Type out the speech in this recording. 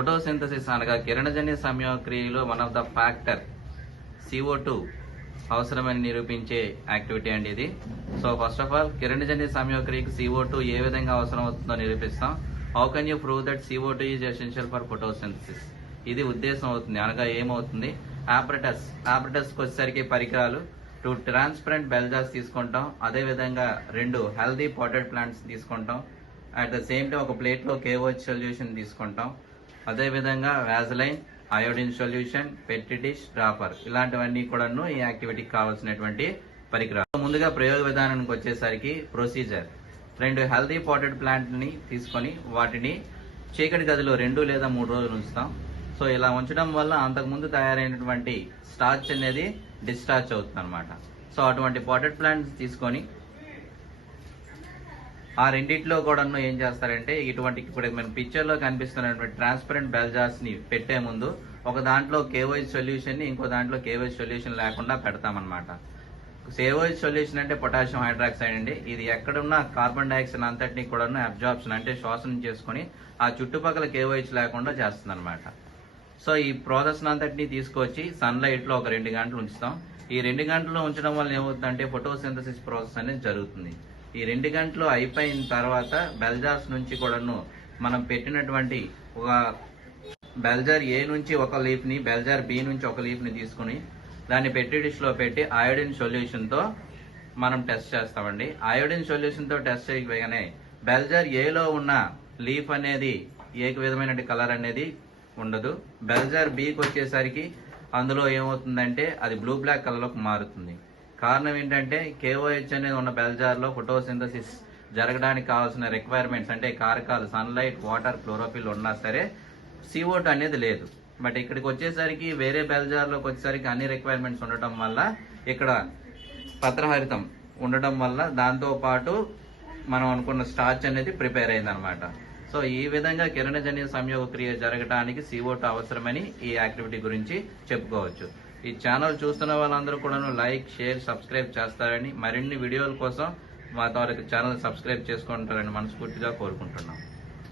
Photosynthesis అనగా కిరణజన్య సంయోక్రియలో one of the factor CO two అవసరమని నిరూపించే యాక్టివిటీ అండి ఇది. సో ఫస్ట్ ఆఫ్ ఆల్ కిరణజన్య సంయోక్రియకి సిఓ టూ ఏ విధంగా అవసరం అవుతుందో నిరూపిస్తాం how can you prove that CO two is essential for photosynthesis ఇది ఉద్దేశం అవుతుంది అనగా ఏమవుతుంది? ఆపరేటస్ ఆపరేటస్కి వచ్చేసరికి పరికరాలు. టూ ట్రాన్స్పరెంట్ బెల్జాస్ తీసుకుంటాం. అదే విధంగా రెండు హెల్దీ పాటెడ్ ప్లాంట్స్ తీసుకుంటాం. అట్ ద సేమ్ టైం ఒక ప్లేట్లో కేవోచ్ సొల్యూషన్ తీసుకుంటాం. అదేవిధంగా vaseline iodine solution petri dish dropper ఇలాంటివన్నీ కూడాను ఈ యాక్టివిటీకి కావాల్సినటువంటి పరికరాలు. ముందుగా ప్రయోగ విధానానికి వచ్చేసరికి ప్రొసీజర్ రెండు హెల్దీ పాటెడ్ ప్లాంట్ని తీసుకొని వాటిని చీకటి గదిలో రెండు లేదా మూడు రోజులు ఉంచుతాం. సో ఇలా ఉంచడం వల్ల అంతకుముందు తయారైనటువంటి స్టార్చ్ అనేది డిశ్చార్జ్ అవుతుంది అనమాట సో అటువంటి పాటెడ్ ప్లాంట్స్ తీసుకొని ఆ రెండిట్లో కూడా ఏం చేస్తారంటే ఇటువంటి ఇప్పుడు మన పిక్చర్లో కనిపిస్తున్నటువంటి ట్రాన్స్పరెంట్ బెల్జాస్ని పెట్టే ముందు ఒక దాంట్లో కేవైజ్ సొల్యూషన్ని ఇంకో దాంట్లో కేవైజ్ సొల్యూషన్ లేకుండా పెడతామన్నమాట. సేవోజ్ సొల్యూషన్ అంటే పొటాషియం హైడ్రాక్సైడ్ అండి. ఇది ఎక్కడున్న కార్బన్ డైఆక్సైడ్ అంతటిని కూడా అబ్జార్ప్షన్ అంటే శోషణం చేసుకుని ఆ చుట్టుపక్కల కేవైజ్ లేకుండా చేస్తుంది అనమాట సో ఈ ప్రాసెస్ అంతటిని తీసుకొచ్చి సన్లైట్లో ఒక రెండు గంటలు ఉంచుతాం. ఈ రెండు గంటలు ఉంచడం వల్ల ఏమవుతుందంటే ఫోటోసింథసిస్ ప్రాసెస్ అనేది జరుగుతుంది. ఈ రెండు గంటలు అయిపోయిన తర్వాత బెల్జార్స్ నుంచి కూడాను మనం పెట్టినటువంటి ఒక బెల్జార్ ఏ నుంచి ఒక లీఫ్ని బెల్జార్ బి నుంచి ఒక లీఫ్ని తీసుకుని దాన్ని పెట్టి డిష్లో పెట్టి అయోడిన్ సొల్యూషన్తో మనం టెస్ట్ చేస్తామండి. అయోడిన్ సొల్యూషన్తో టెస్ట్ చేయగానే బెల్జార్ ఏలో ఉన్న లీఫ్ అనేది ఏ విధమైన కలర్ అనేది ఉండదు. బెల్జార్ బికి వచ్చేసరికి అందులో ఏమవుతుందంటే అది బ్లూ బ్లాక్ కలర్లోకి మారుతుంది. కారణం ఏంటంటే కేఓహెచ్ అనేది ఉన్న బెల్జార్లో ఫోటోసింథసిస్ జరగడానికి కావాల్సిన రిక్వైర్మెంట్స్ అంటే కారకాలు సన్లైట్ వాటర్ క్లోరోఫిల్ ఉన్నా సరే సిఓట్ అనేది లేదు. బట్ ఇక్కడికి వచ్చేసరికి వేరే బెల్జార్లోకి వచ్చేసరికి అన్ని రిక్వైర్మెంట్స్ ఉండటం వల్ల ఇక్కడ పత్రహరితం ఉండటం వల్ల దాంతో పాటు మనం అనుకున్న స్టార్చ్ అనేది ప్రిపేర్ అయిందనమాట సో ఈ విధంగా కిరణజన్య సంయోగ క్రియ జరగడానికి సిఓటు అవసరమని ఈ యాక్టివిటీ గురించి చెప్పుకోవచ్చు. ఈ ఛానల్ చూస్తున్న వాళ్ళందరూ కూడా లైక్ షేర్ సబ్స్క్రైబ్ చేస్తారని మరిన్ని వీడియోల కోసం మా తాలూకు ఛానల్ సబ్స్క్రైబ్ చేసుకుంటారని మనస్ఫూర్తిగా కోరుకుంటున్నాం.